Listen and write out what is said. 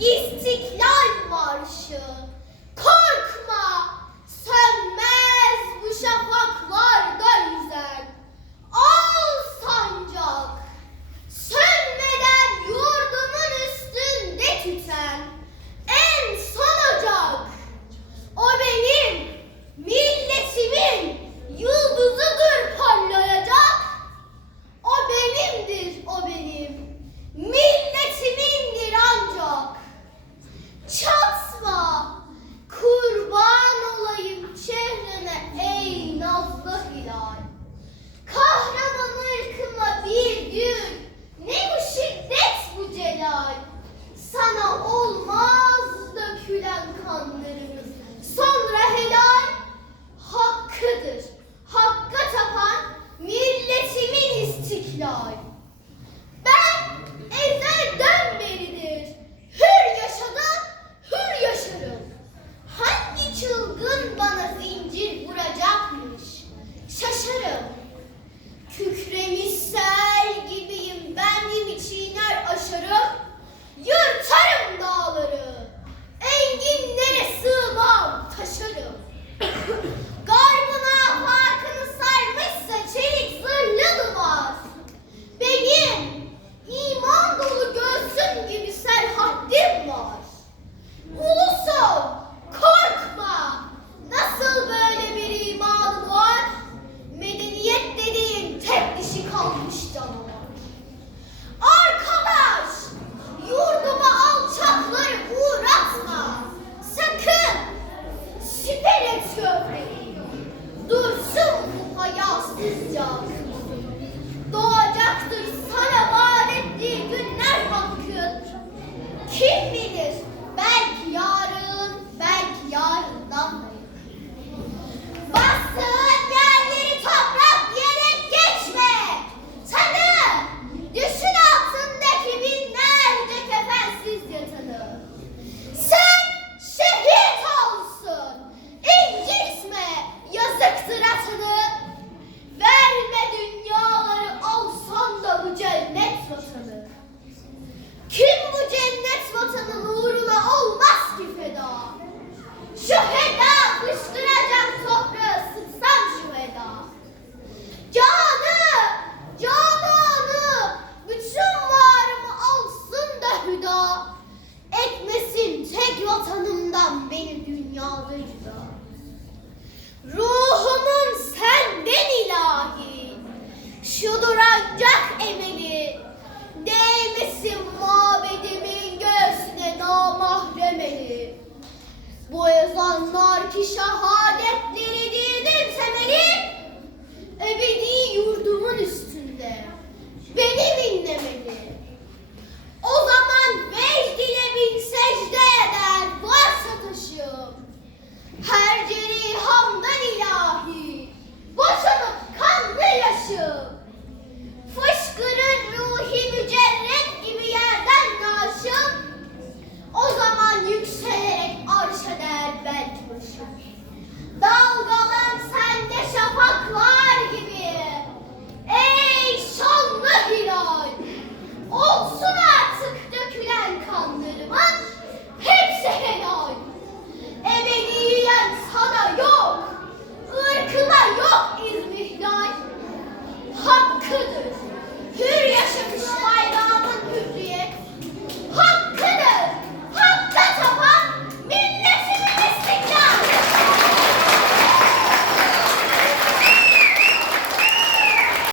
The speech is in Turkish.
İstiklal Marşı. Korkma, sönmez bu şafaklarda yüz. two, three. fayda Etmesin tek vatanımdan beni dünyada cüda Ruhumun senden ilahi Şuduracak emeli. Değmesin mabedimin göğsüne namahremeli. Bu ezanlar ki şaha